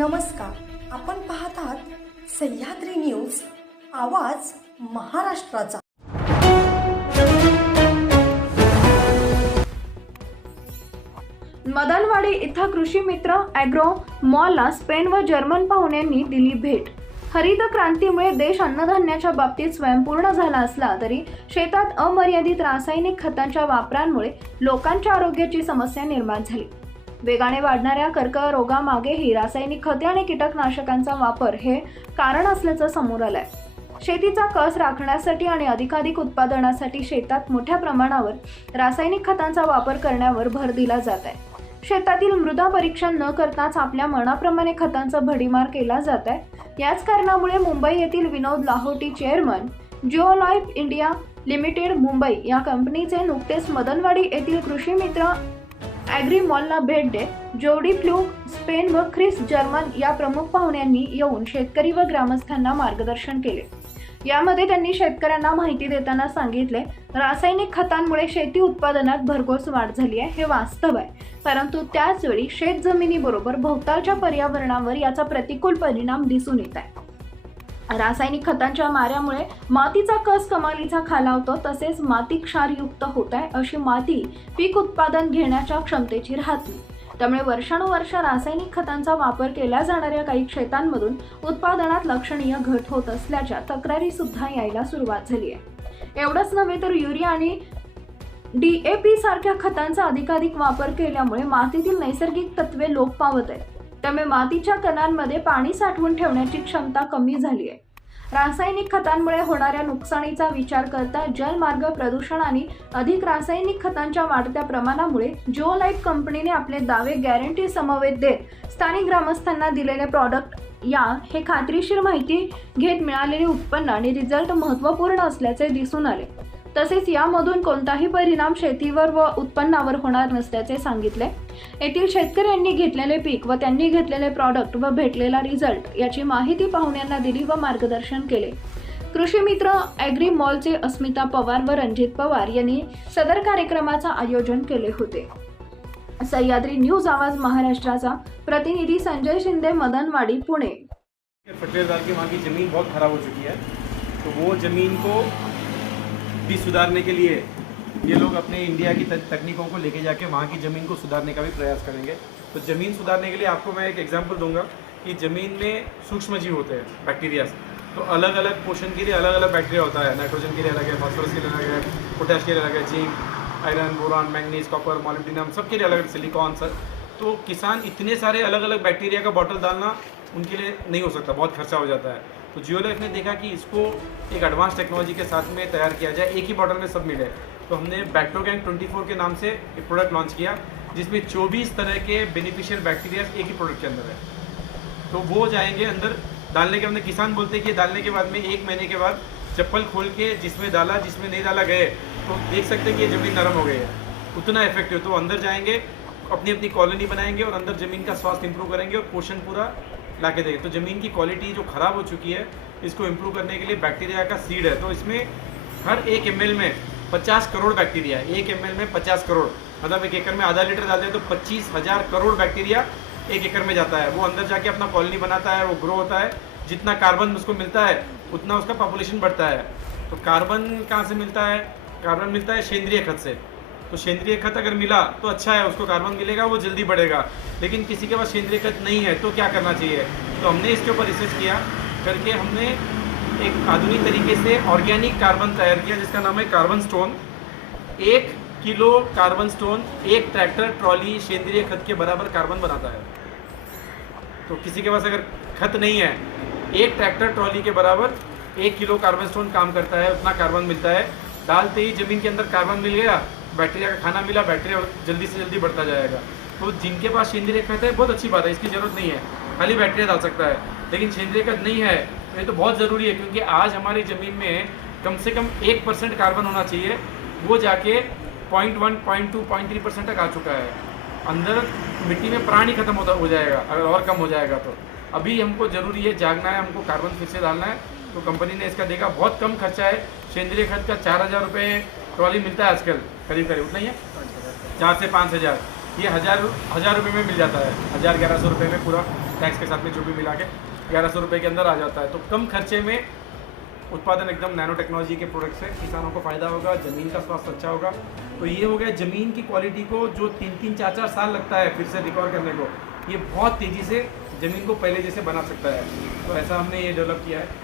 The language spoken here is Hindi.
नमस्कार, आपण पाहत आहात सह्याद्री न्यूज, आवाज महाराष्ट्राचा। मदनवाडी इथं कृषी मित्र ॲग्रो मॉलला स्पेन व जर्मन पाहुण्यांनी दिली भेट। हरित क्रांतीमुळे देश अन्नधान्याच्या बाबतीत स्वयंपूर्ण झाला असला तरी शेतात अमर्यादित रासायनिक खतांच्या वापरामुळे लोकांच्या आरोग्याची समस्या निर्माण झाली। वेगाने वाढणाऱ्या कर्करोगामागेही रासायनिक खते आणि कीटकनाशकांचा वापर हे कारण असल्याचं समोर आलंय। शेतीचा कस राखण्यासाठी आणि अधिकाधिक उत्पादनासाठी शेतात मोठ्या प्रमाणावर रासायनिक खतांचा वापर करण्यावर भर दिला जात आहे। शेतातील मृदा परीक्षण न करताच आपल्या मनाप्रमाणे खतांचा भडीमार केला जात आहे। याच कारणामुळे मुंबई येथील Vinod Lahoti chairman Geolife India Limited Mumbai या कंपनीचे नुकतेच मदनवाडी येथील कृषी मित्र ॲग्री मॉलला भेट देत जोडी फ्लूक स्पेन व ख्रिस जर्मन या प्रमुख पाहुण्यांनी येऊन शेतकरी व ग्रामस्थांना मार्गदर्शन केले। यामध्ये त्यांनी शेतकऱ्यांना माहिती देताना सांगितले, रासायनिक खतांमुळे शेती उत्पादनात भरघोस वाढ झाली आहे हे वास्तव आहे, परंतु त्याचवेळी शेत जमिनीबरोबर भोवतालच्या पर्यावरणावर याचा प्रतिकूल परिणाम दिसून येत आहे। रासायनिक खतांच्या माऱ्यामुळे मातीचा कस कमालीचा खालावतो, तसेच माती क्षारयुक्त होत आहे। अशी माती पीक उत्पादन घेण्याच्या क्षमतेची राहत नाही। त्यामुळे वर्षानुवर्ष रासायनिक खतांचा वापर केल्या जाणाऱ्या काही शेतांमधून उत्पादनात लक्षणीय घट होत असल्याच्या तक्रारी सुद्धा यायला सुरुवात झाली आहे। एवढंच नव्हे तर युरिया आणि DAP सारख्या खतांचा अधिकाधिक वापर केल्यामुळे मातीतील नैसर्गिक तत्वे लोप पावत आहेत। त्यामुळे मातीच्या कणांमध्ये पाणी साठवून ठेवण्याची क्षमता कमी झाली आहे। रासायनिक खतांमुळे होणाऱ्या नुकसानीचा विचार करता जलमार्ग प्रदूषण आणि अधिक रासायनिक खतांच्या वाढत्या प्रमाणामुळे जिओलाइफ कंपनीने आपले दावे गॅरंटी समवेत देत स्थानिक ग्रामस्थांना दिलेले प्रॉडक्ट हे खात्रीशीर माहिती घेत मिळालेले उत्पन्न आणि रिझल्ट महत्त्वपूर्ण असल्याचे दिसून आले। तसेच यामधून कोणताही परिणाम शेतीवर व उत्पन्नावर होणार नसल्याचे सांगितले। येथील शेतकऱ्यांनी घेतलेले पीक व त्यांनी घेतलेले प्रॉडक्ट व भेटलेला रिझल्ट याची माहिती पाहुण्यांना दिली व मार्गदर्शन केले। कृषी मित्र ॲग्री मॉलचे अस्मिता पवार व रणजित पवार यांनी सदर कार्यक्रमाचे आयोजन केले होते। सह्याद्री न्यूज आवाज महाराष्ट्राचा प्रतिनिधी संजय शिंदे, मदनवाडी, पुणे। फर्टिलाइजर की वहाँ की ज़मीन बहुत ख़राब हो चुकी है, तो वो ज़मीन को भी सुधारने के लिए ये लोग अपने इंडिया की तकनीकों को लेके जाके वहाँ की ज़मीन को सुधारने का भी प्रयास करेंगे। तो ज़मीन सुधारने के लिए आपको मैं एक एग्जांपल दूंगा कि ज़मीन में सूक्ष्म जीव होते हैं, बैक्टीरियाज। तो अलग अलग पोषण के लिए अलग अलग बैक्टीरिया होता है। नाइट्रोजन के लिए अलग है, फॉस्फोरस के लिए अलग है, पोटैश के लिए अलग है, zinc, iron, boron, manganese, copper, molybdenum, सबके लिए अलग, सिलिकॉन सर। तो किसान इतने सारे अलग अलग बैक्टीरिया का बॉटल डालना उनके लिए नहीं हो सकता, बहुत खर्चा हो जाता है। तो जियोलाइफ ने देखा कि इसको एक एडवांस टेक्नोलॉजी के साथ में तैयार किया जाए, एक ही बॉटल में सब मिले। तो हमने बैक्टोगैंग 24 के नाम से एक प्रोडक्ट लॉन्च किया, जिसमें 24 तरह के बेनिफिशियल बैक्टीरिया एक ही प्रोडक्ट के अंदर है। तो वो जाएंगे अंदर डालने के बाद किसान बोलते हैं कि डालने के बाद में 1 महीने के बाद चप्पल खोल के जिसमें डाला जिसमें नहीं डाला गए तो देख सकते हैं कि ये ज़मीन नरम हो गई है, उतना इफेक्टिव। तो अंदर जाएंगे, अपनी अपनी कॉलोनी बनाएंगे और अंदर ज़मीन का स्वास्थ्य इंप्रूव करेंगे और पोषण पूरा ला के देंगे। तो ज़मीन की क्वालिटी जो ख़राब हो चुकी है, इसको इम्प्रूव करने के लिए बैक्टीरिया का सीड है। तो इसमें हर 1 ml में 50 करोड़ बैक्टीरिया है। 1 ml में 50 करोड़, मतलब 1 एकड़ में आधा लीटर डालते हैं तो 25,000 करोड़ बैक्टीरिया 1 एकड़ में जाता है। वो अंदर जाके अपना कॉलोनी बनाता है, वो ग्रो होता है। जितना कार्बन उसको मिलता है उतना उसका पॉपुलेशन बढ़ता है। तो कार्बन कहाँ से मिलता है? कार्बन मिलता है सेंद्रीय खत से। तो सेंद्रीय खत अगर मिला तो अच्छा है, उसको कार्बन मिलेगा, वो जल्दी बढ़ेगा। लेकिन किसी के पास सेंद्रीय खत नहीं है तो क्या करना चाहिए? तो हमने इसके ऊपर रिसर्च किया करके हमने एक आधुनिक तरीके से ऑर्गेनिक कार्बन तैयार किया, जिसका नाम है carbon stone. 1 kilo carbon stone 1 tractor trolley सेंद्रीय खत के बराबर कार्बन बनाता है। तो किसी के पास अगर खत नहीं है, 1 ट्रैक्टर ट्रॉली के बराबर 1 किलो कार्बन स्टोन काम करता है, उतना कार्बन मिलता है। डालते ही ज़मीन के अंदर कार्बन मिल गया, बैक्टीरिया का खाना मिला, बैक्टीरिया जल्दी से जल्दी बढ़ता जाएगा। तो जिनके पास सेंद्रीय खत है बहुत अच्छी बात है, इसकी ज़रूरत नहीं है, खाली बैक्टीरिया डाल सकता है। लेकिन सेंद्रीय खत नहीं है तो ये तो बहुत ज़रूरी है, क्योंकि आज हमारी ज़मीन में कम से कम 1% कार्बन होना चाहिए, वो जाके 0.1, 0.2, 0.3% तक आ चुका है। अंदर मिट्टी में प्राण ही खत्म हो जाएगा अगर और कम हो जाएगा। तो अभी हमको ज़रूरी है, जागना है, हमको कार्बन फिर से डालना है। तो कंपनी ने इसका देखा, बहुत कम खर्चा है। सेंद्रीय खत का 4,000 रुपये ट्रॉली मिलता है आजकल, करीब उतना ही है, 4 से 5,000। ये 1,000 रुपये में मिल जाता है, 1,000-1,100 रुपये में पूरा टैक्स के साथ में जो भी मिला के 1100 रुपये के अंदर आ जाता है। तो कम खर्चे में उत्पादन एकदम नैनो टेक्नोलॉजी के प्रोडक्ट से किसानों को फ़ायदा होगा, ज़मीन का स्वास्थ्य अच्छा होगा। तो ये हो गया ज़मीन की क्वालिटी को जो 3-3, 4-4 साल लगता है फिर से रिकवर करने को, ये बहुत तेज़ी से ज़मीन को पहले जैसे बना सकता है। तो ऐसा हमने ये डेवलप किया है।